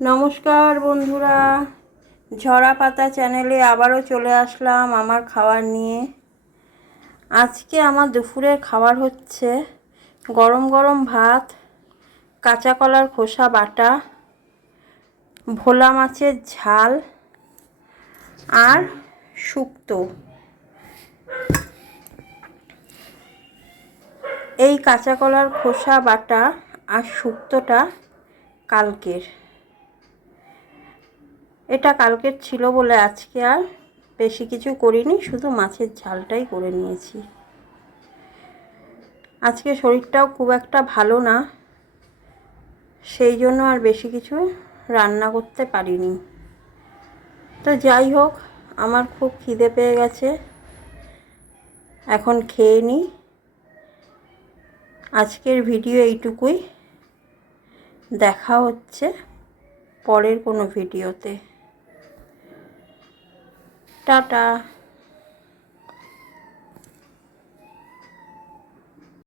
নমস্কার বন্ধুরা, ঝরা পাতা চ্যানেলে আবারও চলে আসলাম আমার খাবার নিয়ে। আজকে আমার দুপুরের খাবার হচ্ছে গরম গরম ভাত, কাঁচা কলার খোসা বাটা, ভোলা মাছের ঝাল আর শুক্তো। এই কাঁচা কলার খোসা বাটা আর শুক্তোটা কালকের, এটা কালকের ছিল বলে আজকে আর বেশি কিছু করিনি, শুধু মাছের ঝালটাই করে নিয়েছি। আজকে শরীরটাও খুব একটা ভালো না, সেই জন্য আর বেশি কিছু রান্না করতে পারিনি। তো যাই হোক, আমার খুব খিদে পেয়ে গেছে, এখন খেয়ে নিই। আজকের ভিডিও এইটুকুই, দেখা হচ্ছে পরের কোনো ভিডিওতে। টাটা।